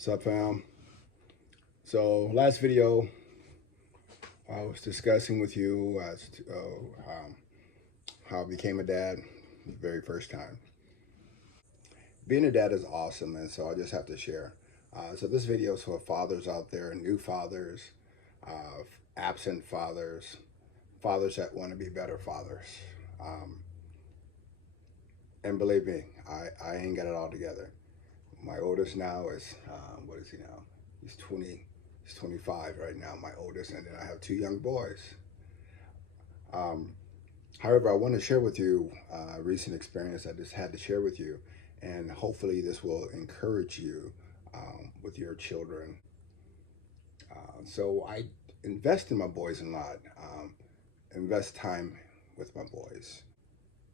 What's up, fam? So last video, I was discussing with you as to how I became a dad the very first time. Being a dad is awesome, and so I just have to share. So this video is for fathers out there, new fathers, uh, absent fathers, fathers that want to be better fathers. Um, and believe me, I ain't got it all together. My oldest now is, what is he now? He's 20, he's 25 right now, my oldest, and then I have two young boys. Um, However, I want to share with you a recent experience I just had to share with you, and hopefully this will encourage you with your children. So I invest in my boys a lot, invest time with my boys.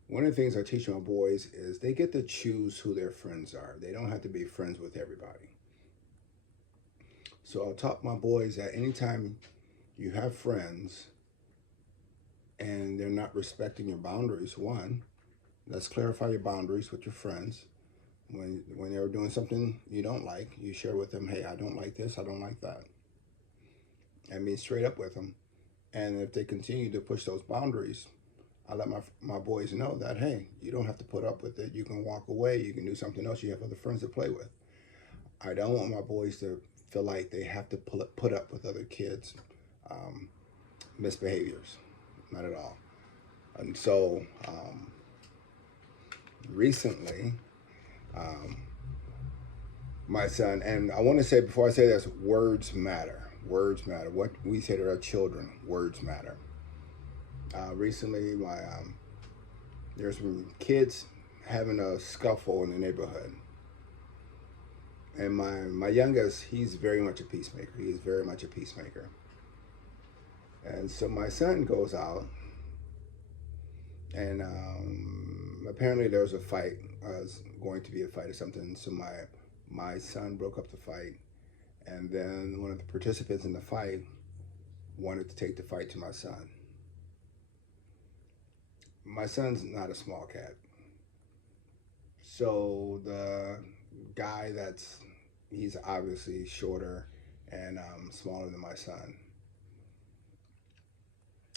One of the things I teach my boys is they get to choose who their friends are. They don't have to be friends with everybody. So I'll taught my boys that anytime you have friends and they're not respecting your boundaries, one, let's clarify your boundaries with your friends. When they're doing something you don't like, you share with them, hey, I don't like this, I don't like that. I mean, straight up with them. And if they continue to push those boundaries, I let my boys know that, hey, you don't have to put up with it. You can walk away. You can do something else. You have other friends to play with. I don't want my boys to feel like they have to put up with other kids' misbehaviors. Not at all. And so recently, um, my son, and I want to say before I say this, words matter. Words matter. What we say to our children, words matter. Recently, there's some kids having a scuffle in the neighborhood, and my youngest, he's very much a peacemaker. He is very much a peacemaker. And so my son goes out, and apparently there was a fight. Going to be a fight or something. So my son broke up the fight, and then one of the participants in the fight wanted to take the fight to my son. My son's not a small cat, so the guy he's obviously shorter and smaller than my son,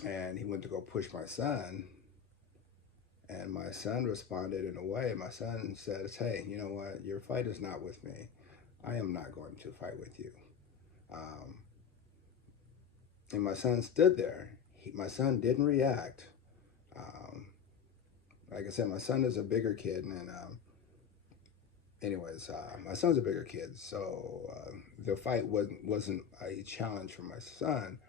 and he went to go push my son, and my son responded in a way. My son says, hey, you know what, your fight is not with me. I am not going to fight with you. um, and my son stood there. My son didn't react. um, like I said, my son is a bigger kid, and my son's a bigger kid, so the fight wasn't a challenge for my son,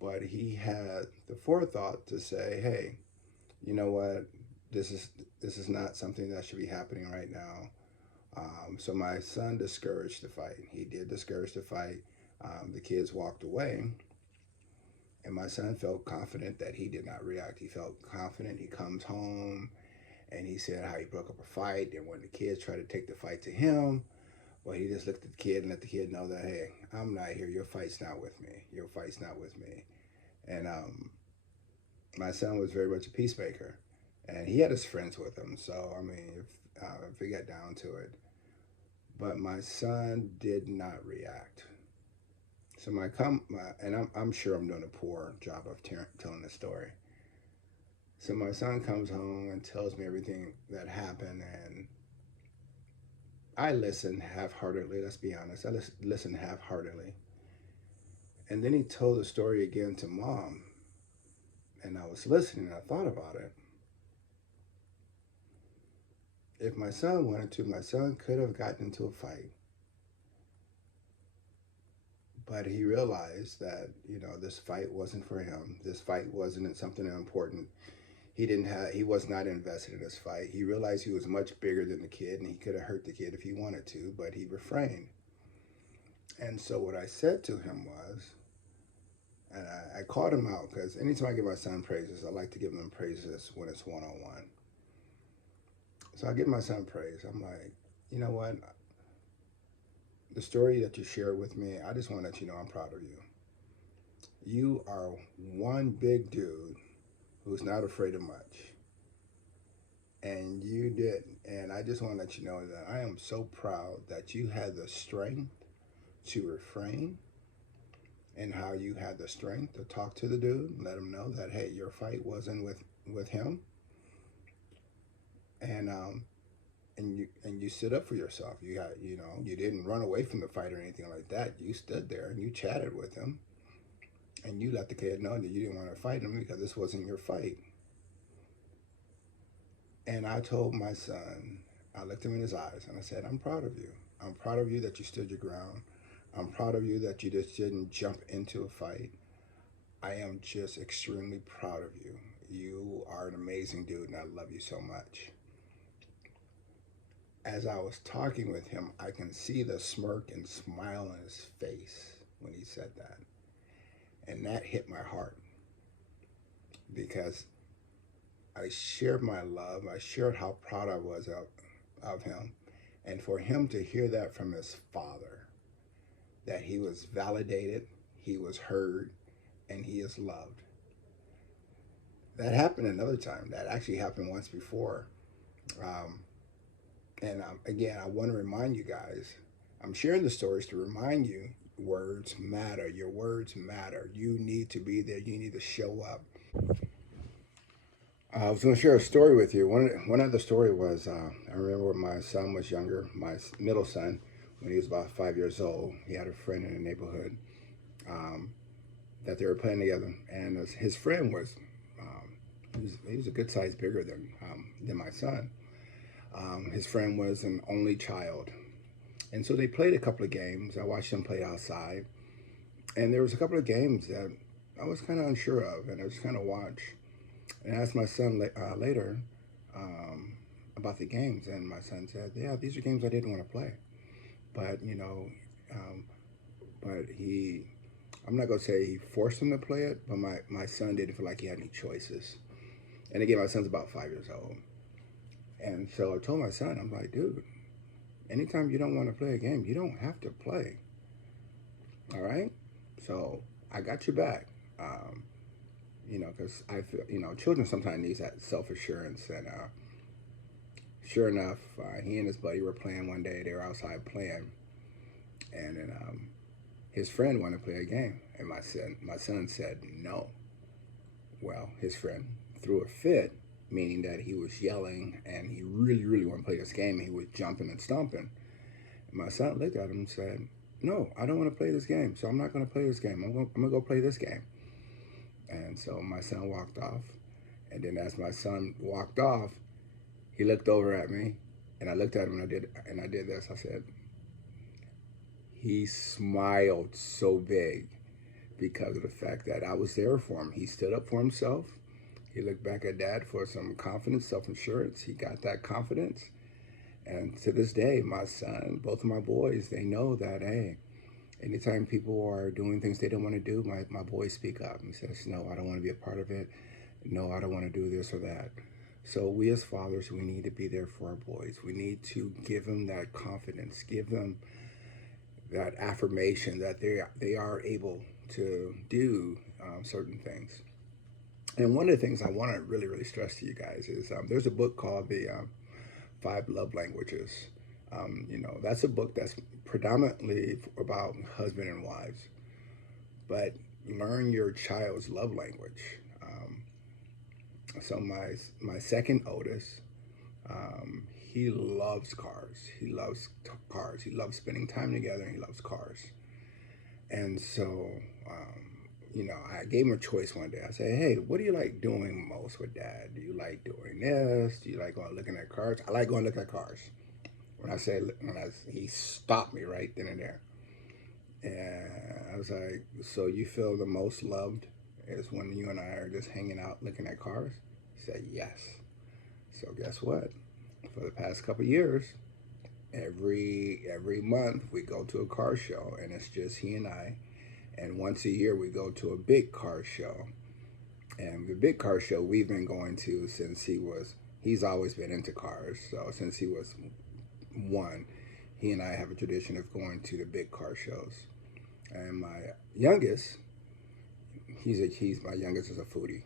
but he had the forethought to say, "Hey, you know what? This is not something that should be happening right now." So my son discouraged the fight. He did discourage the fight. The kids walked away, and my son felt confident that he did not react. He felt confident. He comes home, and he said how he broke up a fight, and when the kids tried to take the fight to him, well, he just looked at the kid and let the kid know that, hey, I'm not here. Your fight's not with me. Your fight's not with me. And my son was very much a peacemaker, and he had his friends with him. So I mean, if it got down to it, but my son did not react. So and I'm sure I'm doing a poor job of telling the story. So my son comes home and tells me everything that happened, and I listened half-heartedly. Let's be honest. I listened half-heartedly, and then he told the story again to mom, and I was listening. And I thought about it. If my son wanted to, my son could have gotten into a fight, but he realized that this fight wasn't for him. This fight wasn't something important. He was not invested in this fight. He realized he was much bigger than the kid, and he could have hurt the kid if he wanted to, but he refrained. And so what I said to him was, and I called him out, because anytime I give my son praises, I like to give him praises when it's one-on-one. So I give my son praise. I'm like, you know what? The story that you shared with me, I just want to let you know I'm proud of you. You are one big dude who's not afraid of much. and you didn't. And I just want to let you know that I am so proud that you had the strength to refrain, and how you had the strength to talk to the dude and let him know that, hey, your fight wasn't with him, and you stood up for yourself. You got, you didn't run away from the fight or anything like that. You stood there and you chatted with him, and you let the kid know that you didn't want to fight him because this wasn't your fight. And I told my son, I looked him in his eyes and I said, I'm proud of you. I'm proud of you that you stood your ground. I'm proud of you that you just didn't jump into a fight. I am just extremely proud of you. You are an amazing dude, and I love you so much. As I was talking with him, I can see the smirk and smile on his face when he said that. And that hit my heart, because I shared my love. I shared how proud I was of him. And for him to hear that from his father, that he was validated, he was heard, and he is loved. That happened another time. That actually happened once before. Again, I want to remind you guys, I'm sharing the stories to remind you, words matter. Your words matter. You need to be there. You need to show up. I was going to share a story with you. One other story was, I remember when my son was younger, my middle son, when he was about 5 years old, he had a friend in the neighborhood that they were playing together. And his friend was, he was a good size bigger than my son. His friend was an only child. And so they played a couple of games. I watched them play outside. And there was a couple of games that I was kind of unsure of, and I just kind of watched. And I asked my son later about the games, and my son said, yeah, these are games I didn't want to play. But, I'm not going to say he forced him to play it, but my son didn't feel like he had any choices. And again, my son's about 5 years old. And so I told my son, I'm like, dude, anytime you don't want to play a game, you don't have to play. All right? So I got your back. Because I feel, children sometimes need that self-assurance. And sure enough, he and his buddy were playing one day. They were outside playing. And then his friend wanted to play a game. And my son said no. Well, his friend threw a fit, meaning that he was yelling and he really, really wanted to play this game. And he was jumping and stomping. And my son looked at him and said, no, I don't want to play this game. So I'm not going to play this game. I'm going to go play this game. And so my son walked off. And then as my son walked off, he looked over at me, and I looked at him, and I did this. I said, he smiled so big because of the fact that I was there for him. He stood up for himself. He looked back at Dad for some confidence, self-assurance. He got that confidence. And to this day, my son, both of my boys, they know that, hey, anytime people are doing things they don't want to do, my boys speak up and says, no, I don't want to be a part of it. No, I don't want to do this or that. So we as fathers, we need to be there for our boys. We need to give them that confidence, give them that affirmation that they are able to do certain things. And one of the things I want to really, really stress to you guys is there's a book called The 5 Love Languages. That's a book that's predominantly about husband and wives. But learn your child's love language. So my second oldest, he loves cars. He loves cars. He loves spending time together, and he loves cars. And so, I gave him a choice one day. I said, hey, what do you like doing most with Dad? Do you like doing this? Do you like going looking at cars? I like going look at cars. He stopped me right then and there. And I was like, so you feel the most loved is when you and I are just hanging out looking at cars? He said, yes. So guess what? For the past couple of years, every month we go to a car show, and it's just he and I. And once a year we go to a big car show. And the big car show we've been going to since he's always been into cars. So since he was 1, he and I have a tradition of going to the big car shows. And my youngest, my youngest is a foodie.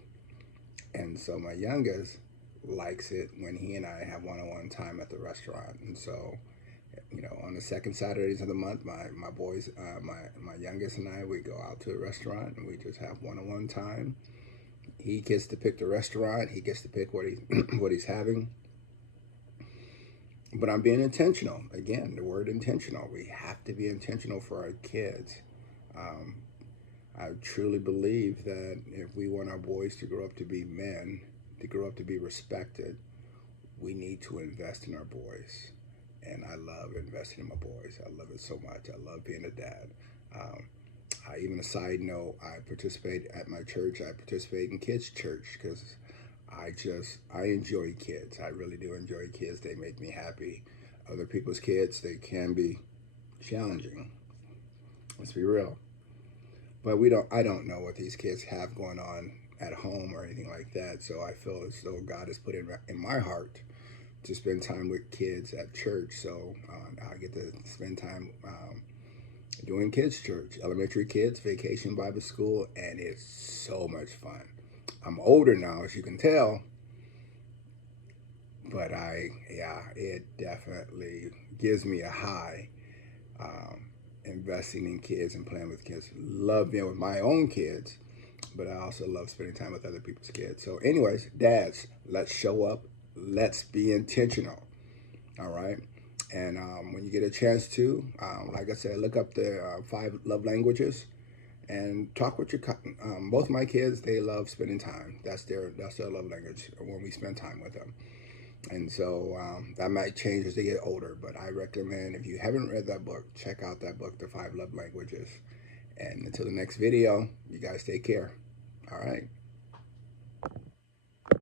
And so my youngest likes it when he and I have one-on-one time at the restaurant. And so, you know, on the second Saturdays of the month, my boys, my youngest and I, we go out to a restaurant and we just have one-on-one time. He gets to pick the restaurant. He gets to pick what what he's having. But I'm being intentional. Again, the word intentional. We have to be intentional for our kids. Um, I truly believe that if we want our boys to grow up to be men, to grow up to be respected, we need to invest in our boys. And I love investing in my boys. I love it so much. I love being a dad. Um, Even a side note, I participate at my church. I participate in kids' church because I enjoy kids. I really do enjoy kids. They make me happy. Other people's kids, they can be challenging. Let's be real. But I don't know what these kids have going on at home or anything like that. So I feel as though God has put it in my heart to spend time with kids at church. So I get to spend time doing kids church, elementary kids, vacation Bible school, and it's so much fun. I'm older now, as you can tell, but it definitely gives me a high. Investing in kids and playing with kids. Love being with my own kids, but I also love spending time with other people's kids. So anyways, dads, let's show up. Let's be intentional. All right. And when you get a chance to, like I said, look up the 5 love languages and talk with your, both my kids, they love spending time. That's their love language when we spend time with them. And so that might change as they get older, but I recommend, if you haven't read that book, check out that book, The 5 Love Languages. And until the next video, you guys take care. All right.